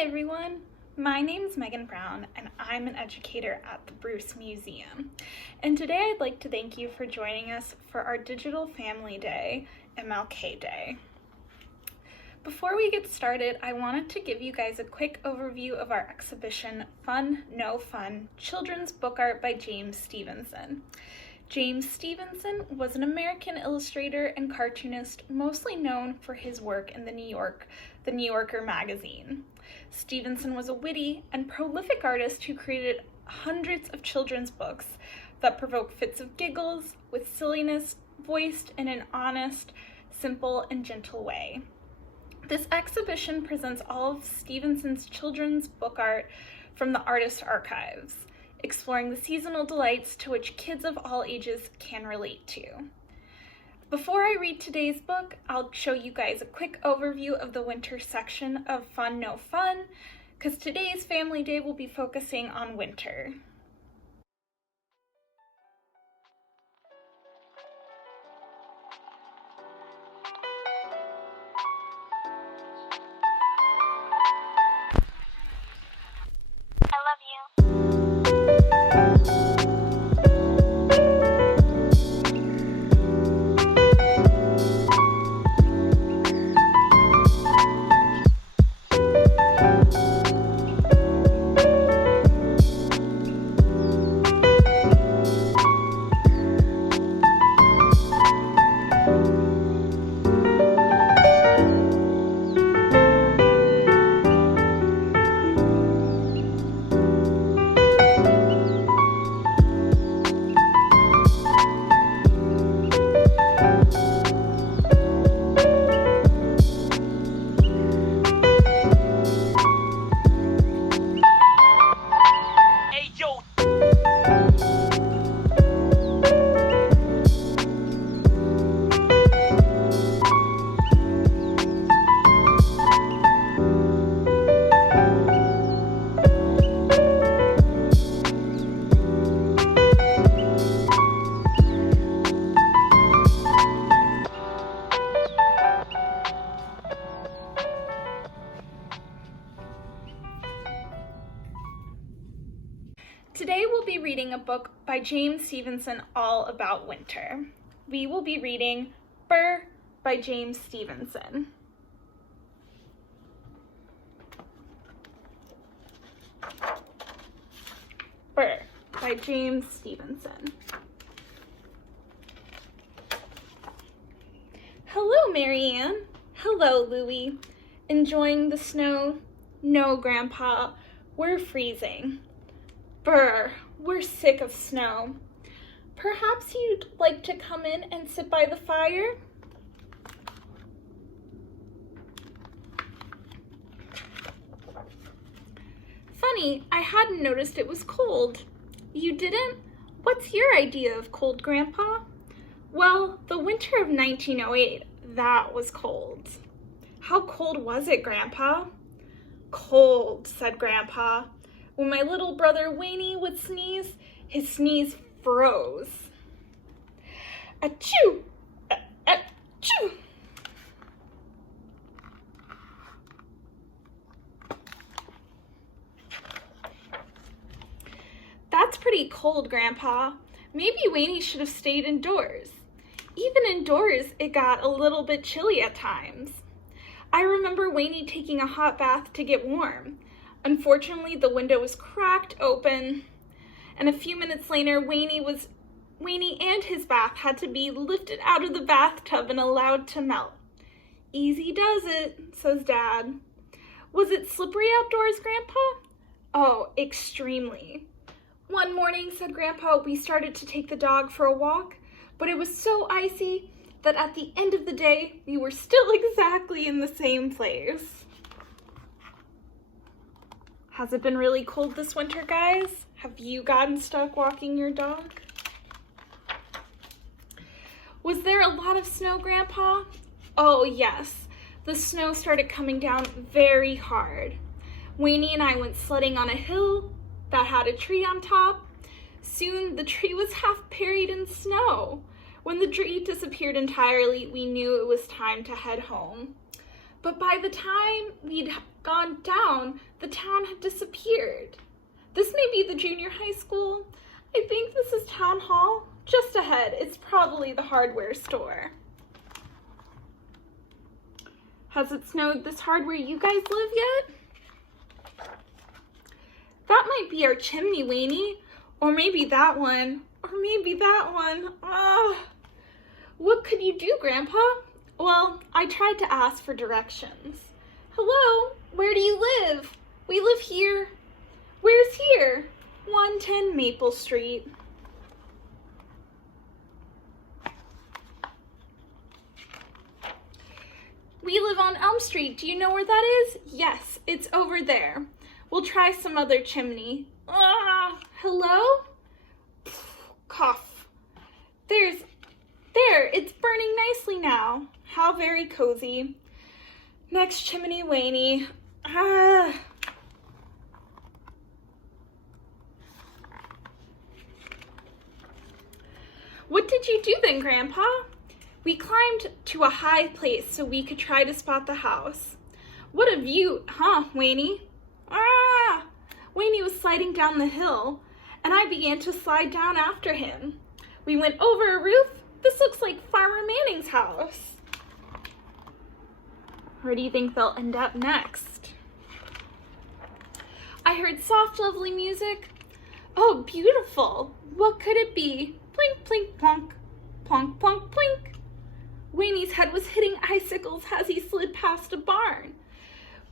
Hi everyone, my name is Megan Brown and I'm an educator at the Brrr Museum. And today I'd like to thank you for joining us for our Digital Family Day, MLK Day. Before we get started, I wanted to give you guys a quick overview of our exhibition, Fun, No Fun, Children's Book Art by James Stevenson. James Stevenson was an American illustrator and cartoonist mostly known for his work in the New Yorker magazine. Stevenson was a witty and prolific artist who created hundreds of children's books that provoke fits of giggles with silliness voiced in an honest, simple, and gentle way. This exhibition presents all of Stevenson's children's book art from the artist's archives, exploring the seasonal delights to which kids of all ages can relate to. Before I read today's book, I'll show you guys a quick overview of the winter section of Fun No Fun, because today's Family Day will be focusing on winter. I love you. Today we'll be reading a book by James Stevenson all about winter. We will be reading Brrr by James Stevenson. Brrr by James Stevenson. Hello, Marianne. Hello, Louie. Enjoying the snow? No, Grandpa. We're freezing. Brrr, we're sick of snow. Perhaps you'd like to come in and sit by the fire? Funny, I hadn't noticed it was cold. You didn't? What's your idea of cold, Grandpa? Well, the winter of 1908, that was cold. How cold was it, Grandpa? Cold, said Grandpa. When my little brother Waynie would sneeze, his sneeze froze. Achoo! Achoo! That's pretty cold, Grandpa. Maybe Waynie should have stayed indoors. Even indoors, it got a little bit chilly at times. I remember Waynie taking a hot bath to get warm. Unfortunately, the window was cracked open, and a few minutes later, Waynie and his bath had to be lifted out of the bathtub and allowed to melt. Easy does it, says Dad. Was it slippery outdoors, Grandpa? Oh, extremely. One morning, said Grandpa, we started to take the dog for a walk, but it was so icy that at the end of the day, we were still exactly in the same place. Has it been really cold this winter, guys? Have you gotten stuck walking your dog? Was there a lot of snow, Grandpa? Oh, yes. The snow started coming down very hard. Waynie and I went sledding on a hill that had a tree on top. Soon the tree was half buried in snow. When the tree disappeared entirely, we knew it was time to head home. but by the time we'd gone down, the town had disappeared. This may be the junior high school. I think this is town hall. Just ahead, it's probably the hardware store. Has it snowed this hard where you guys live yet? That might be our chimney, Lainey. Or maybe that one. Or maybe that one. What could you do, Grandpa? Well, I tried to ask for directions. Hello, where do you live? We live here. Where's here? 110 Maple Street. We live on Elm Street. Do you know where that is? Yes, it's over there. We'll try some other chimney. Hello? Cough. There, it's burning nicely now. How very cozy. Next chimney, Lainey. What did you do then, Grandpa? We climbed to a high place so we could try to spot the house. What a view, huh, Waynie? Waynie was sliding down the hill, and I began to slide down after him. We went over a roof. This looks like Farmer Manning's house. Where do you think they'll end up next? I heard soft, lovely music. Oh, beautiful. What could it be? Plink, plink, plonk. Plonk, plonk, plink. Waynie's head was hitting icicles as he slid past a barn.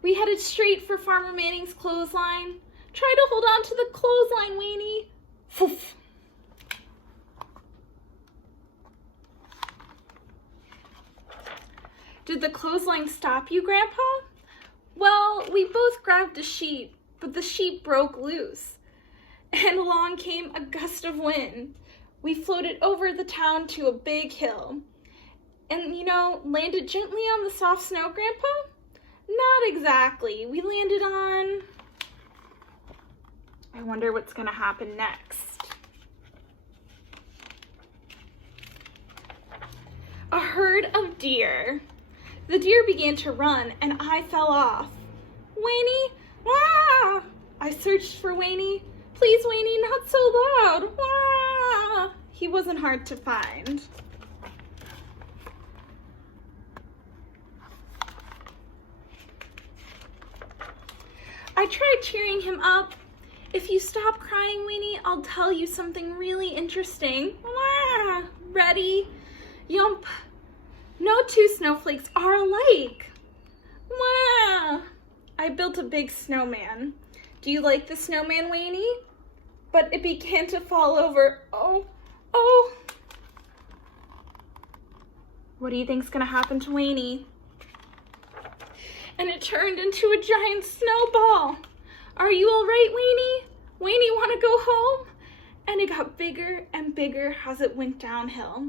We headed straight for Farmer Manning's clothesline. Try to hold on to the clothesline, Waynie. Poof. Did the clothesline stop you, Grandpa? Well, we both grabbed a sheet, but the sheet broke loose. And along came a gust of wind. We floated over the town to a big hill. And, landed gently on the soft snow, Grandpa? Not exactly. We landed on... I wonder what's going to happen next. A herd of deer. The deer began to run, and I fell off. Waynie, wah! I searched for Waynie. Please, Waynie, not so loud. Wah! He wasn't hard to find. I tried cheering him up. If you stop crying, Waynie, I'll tell you something really interesting. Wah! Ready? Yump. No two snowflakes are alike. Wow! I built a big snowman. Do you like the snowman, Waynie? But it began to fall over. Oh. What do you think's gonna happen to Waynie? And it turned into a giant snowball. Are you all right, Waynie? Waynie, wanna go home? And it got bigger and bigger as it went downhill,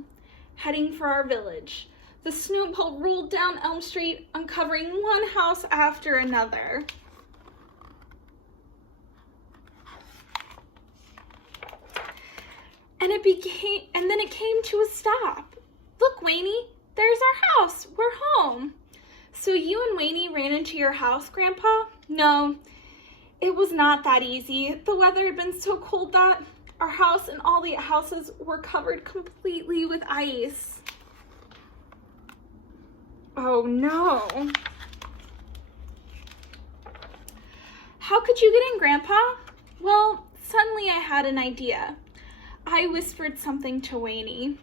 heading for our village. The snowball rolled down Elm Street, uncovering one house after another. And then it came to a stop. Look, Waynie, there's our house. We're home. So you and Waynie ran into your house, Grandpa? No, it was not that easy. The weather had been so cold that our house and all the houses were covered completely with ice. Oh no. How could you get in, Grandpa? Well, suddenly I had an idea. I whispered something to Waynie,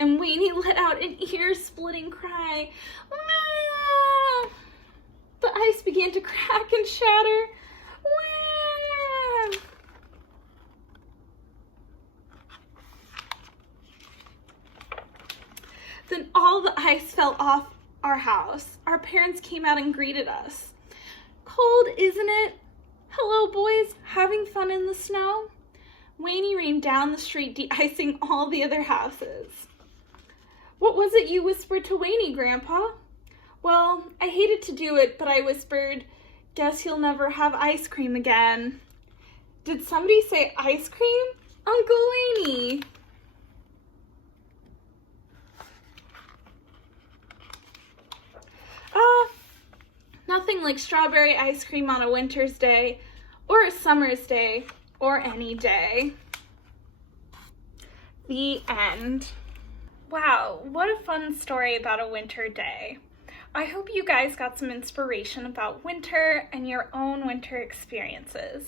and Waynie let out an ear-splitting cry. Wah! The ice began to crack and shatter. Wah! Then all the ice fell off our house. Our parents came out and greeted us. Cold, isn't it? Hello, boys. Having fun in the snow? Waynie ran down the street, de-icing all the other houses. What was it you whispered to Waynie, Grandpa? Well, I hated to do it, but I whispered, guess he'll never have ice cream again. Did somebody say ice cream? Uncle Waynie. nothing like strawberry ice cream on a winter's day, or a summer's day, or any day. The end. Wow, what a fun story about a winter day. I hope you guys got some inspiration about winter and your own winter experiences.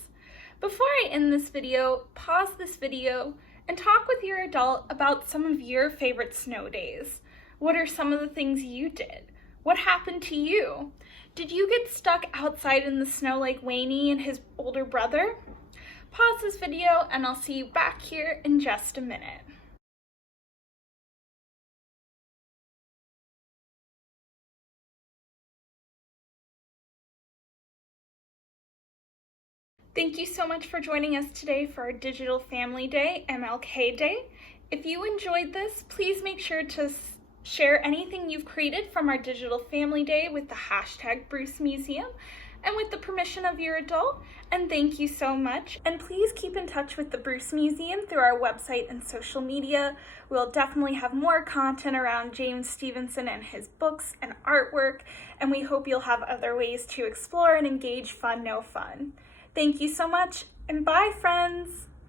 Before I end this video, pause this video and talk with your adult about some of your favorite snow days. What are some of the things you did? What happened to you? Did you get stuck outside in the snow like Wayne and his older brother? Pause this video and I'll see you back here in just a minute. Thank you so much for joining us today for our Digital Family Day, MLK Day. If you enjoyed this, please make sure to share anything you've created from our Digital Family Day with the hashtag Bruce Museum and with the permission of your adult. And thank you so much. And please keep in touch with the Bruce Museum through our website and social media. We'll definitely have more content around James Stevenson and his books and artwork, and we hope you'll have other ways to explore and engage Fun No Fun. Thank you so much, and bye, friends!